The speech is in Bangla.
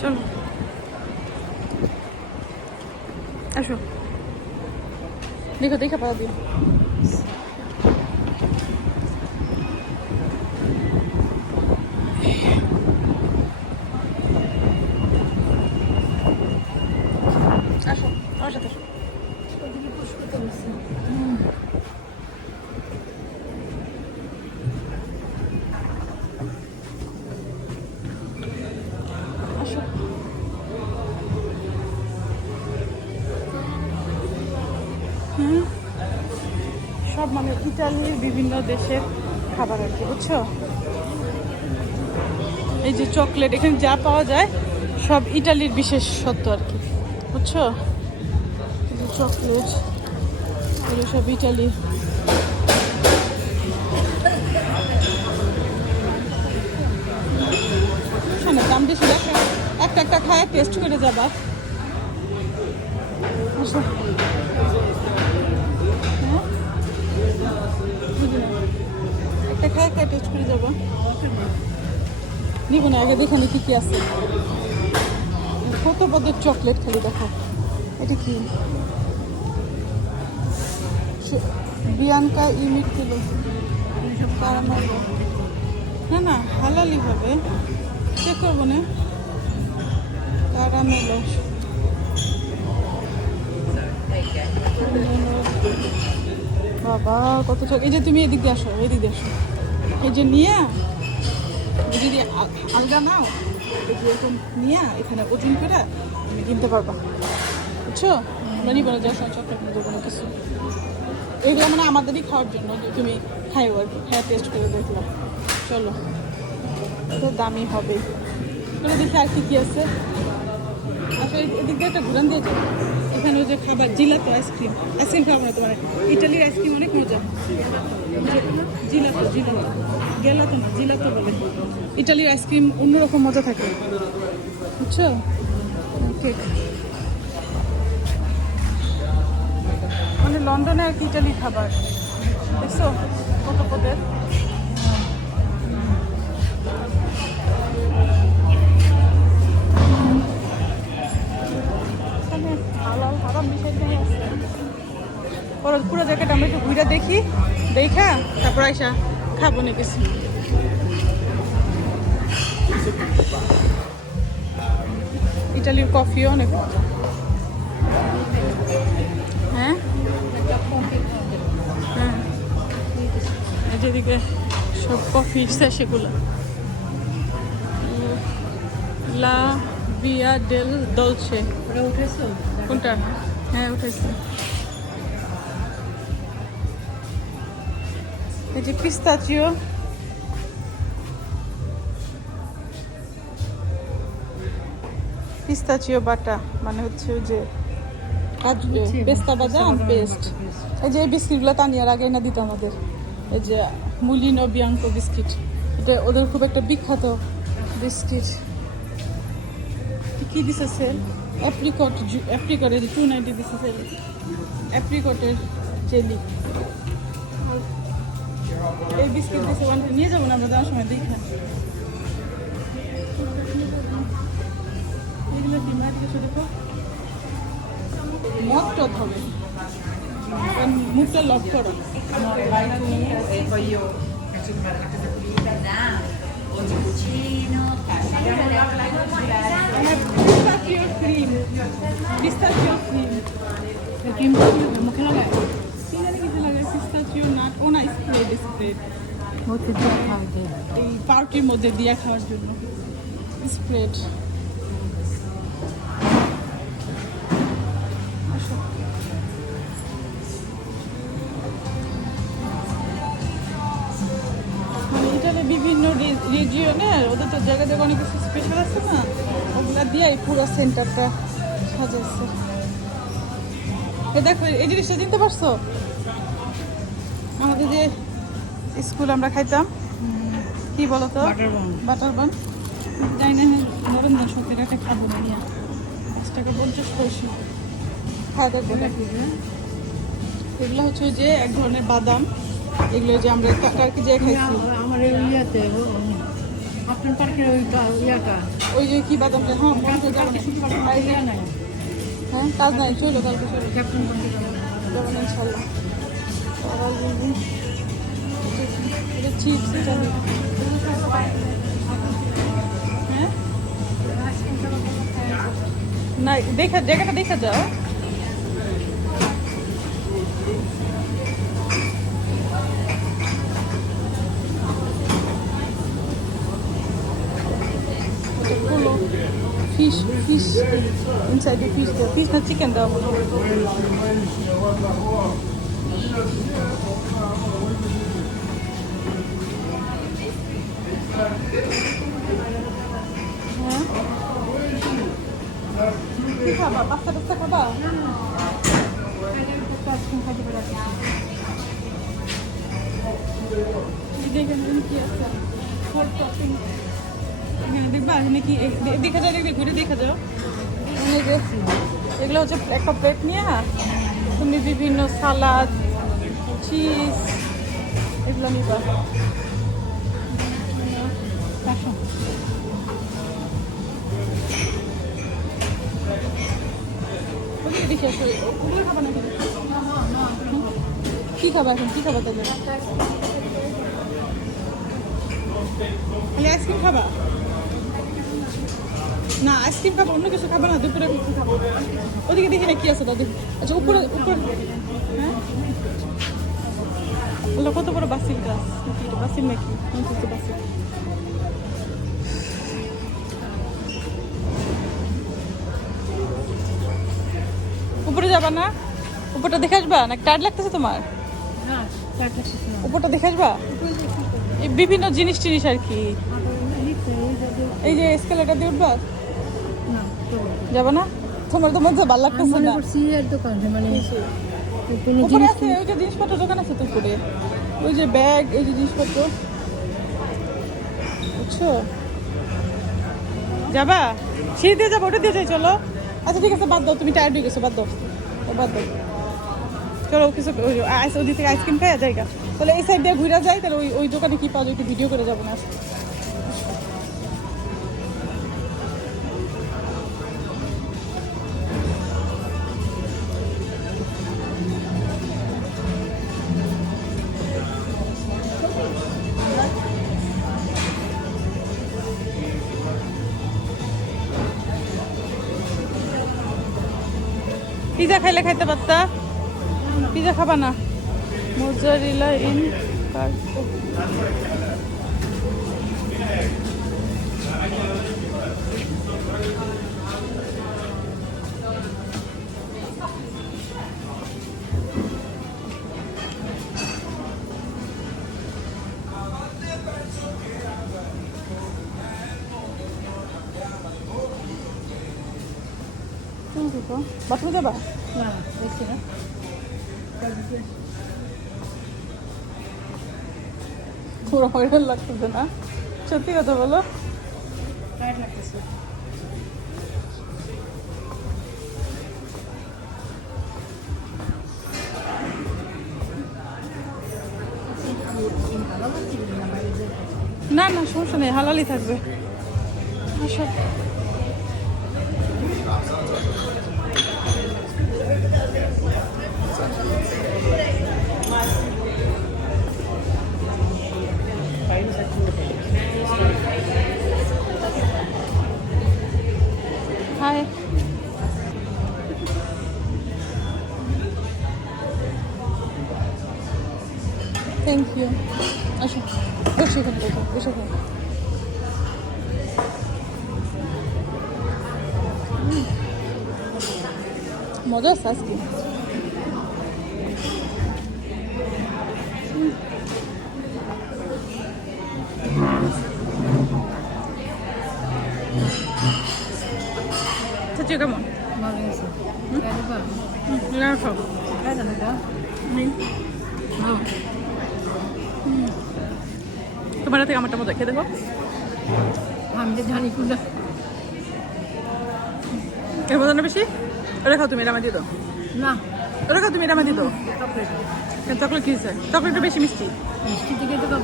চলো। আসো। দেখো দেখে পাওয়া দিও। আসো আমার সাথে আসো। সব মানে ইটালির বিভিন্ন দেশের খাবার আর কি, বুঝছ? এই যে চকলেট, এখানে যা পাওয়া যায় সব ইটালির বিশেষত্ব আর কি, বুঝছ? চকলেট, এগুলো সব ইটালির শোনো, দাম বেশি একটা একটা খায় টেস্ট করে যাবা। আসো। একটা খায় খায় টেস্ট করে যাবা। নিব না, আগে দেখানি কি কি আছে। কত পদের চকলেট খালি দেখো। এটা কি? বিয়ানকা ইমিট দিল না না, হালালি হবে। চেক করব না। কারামেল বাবা, কত চক এই যে তুমি এদিক দিয়ে আসো, এদিক দিয়ে আসো। এই যে নিয়ে, যদি আলগা নাও এরকম নিয়ে, এখানে ওজন করে তুমি কিনতে পারবা। বুঝছ? আমরা নিবো না যাওয়ার চকলেট নিয়ে দেবো না কিছু। এগুলো মানে আমাদেরই খাওয়ার জন্য, যে তুমি খাইও আর কি হ্যাঁ টেস্ট করে দেখলাম চলো। এটা দামি হবে। চলো দেখি আর কি কি আছে। আচ্ছা এই- এদিক দিয়ে একটা ঘুরান দিয়ে যাব এখানে ওই যে খাবার জিলাতো আইসক্রিম। আইসক্রিম খাব না তোমার। ইটালির আইসক্রিম অনেক মজা। জিলাতো জিলাতো গেলাতো না জিলাতো বলে। ইটালির আইসক্রিম অন্যরকম মজা থাকে। বুঝছ? কেক মানে লন্ডনে আর কি ইটালি খাবার। দেখছ? কত পদের? পরে জায়গাটা আমরা একটু ঘুরে দেখি দেখা তারপর আইসা খাব না কিছু ইটালির কফিও অনেক হ্যাঁ? হ্যাঁ। যেদিকে সব কফি সেগুলো লা বিয়া ডেল দলছে। কোনটা? হ্যাঁ উঠেছে। এই যে পিস্তাচিও। পিস্তাচিও বাটা মানে হচ্ছে যে কাজু পেস্তা বাদাম পেস্ট। এই যে এই বিস্কিটগুলো তানিয়ার আগে না দিত আমাদের। এই যে মুলিনো বিয়াঙ্কো বিস্কিট। এটা ওদের খুব একটা বিখ্যাত বিস্কিট। কি দিছে সেল? অ্যাপ্রিকট অ্যাপ্রিকটের টু নাইনটি দিছে সেল। অ্যাপ্রিকটের জেলি। এই বিস্কিট দিছে ওখানে নিয়ে যাব না? আমরা যাওয়ার সময় দেখা এগুলো কি মাটি কিছু দেখো মদ হবে। মুখটা লক করো। ক্রিম ক্রিম মুখে লাগায়? স্প্রেড স্প্রেড এই পাউটির মধ্যে দিয়া খাওয়ার জন্য। স্প্রেড মানে বিভিন্ন রিজিয়নের ওদের তো জায়গা জায়গা অনেক কিছু স্পেশাল আছে না? ওগুলা দিয়ে পুরো সেন্টারটা সাজাচ্ছে এ দেখো এই জিনিসটা চিনতে পারছ? আমাদের যে স্কুল আমরা খাইতাম। কি বলতো? bun. Butter bun. জানি না নরম না সত্যি একটা খাব না পাঁচ টাকা পঞ্চাশ পয়সা। খাওয়া না এগুলো হচ্ছে যে এক ধরনের বাদাম। এগুলো যে আমরা টার্কি যে খাইছি। আমার ইয়াতে আপনার পার্কের ওই ইয়াটা। ওই যে কি বাদামটা হ্যাঁ হ্যাঁ কাজ নাই চলো কালকে চলো ইনশাল্লাহ। না দেখা জায়গাটা দেখা যাও Polo. Fish, fish. Inside the fish, the fish na chicken daw. হ্যাঁ? খাবা পাস্তা টাস্তা খাবা এই দেখেন কি আছে দেখবা এখানে কি দেখা যায় দেখবে ঘুরে দেখা যাও যে এগুলো হচ্ছে একটা প্লেট নিয়ে তুমি বিভিন্ন সালাদ চিজ এগুলো নিবা নাকি হুম? কি খাবা এখন কি খাবা আইসক্রিম খাবা না আইসক্রিম খাব অন্য কিছু খাব না দুপুরে খাব ওদিকে দেখি না কি আছে দাদি আচ্ছা উপরে উপরে হ্যাঁ কত বড় বাসিল গাছ বাসিল নাকি মনে উপরে যাবা না? উপরটা দেখে আসবা? না টায়ার্ড লাগতেছে তোমার? উপরটা দেখে আসবা? এই বিভিন্ন জিনিস টিনিস আর কি। এই যে স্কেলেটার দিয়ে উঠবা? যাব না? তোমার তো মধ্যে ভালো লাগতেছে না। মানে উপরে আছে ওই যে জিনিসপত্র দোকান আছে তো উপরে। ওই যে ব্যাগ এই যে জিনিসপত্র। বুঝছ? যাবা? সিঁড়ি দিয়ে যাব ওটা দিয়ে যাই চলো। আচ্ছা ঠিক আছে বাদ দাও তুমি টায়ার্ড হয়ে গেছো বাদ দাও। বাদ। দাও চলো কিছু থেকে আইসক্রিম খাই জায়গা তাহলে এই সাইড দিয়ে ঘুরে যাই, তাহলে ওই ওই দোকানে কি পাওয়া যায় ভিডিও করে যাব না পিজা খাইলে খাইতে পারতা? পিজা খাবা না। মোজারিলা ইন বাথরুমে যাবা? না। দেখছি না। পুরো হয়রান লাগতেছে না? সত্যি কথা বলো। টায়ার্ড লাগতেছে। না না সমস্যা নেই হালালি থাকবে। আসো। হাই থ্যাংক ইউ আসো বসে এখানে বসো বসে এখানে হুম। মজা আছে আজকে তোমার থেকে আমারটা মজা খেয়ে দেখো আমি জানি কোনটা। এর মজা বেশি? ওটা খাও তুমি এটা আমার দিয়ে দাও। না। ওটা খাও তুমি এটা আমার দিয়ে দাও। চকলেট। কি চকলেটটা বেশি মিষ্টি। মিষ্টি থেকে তো।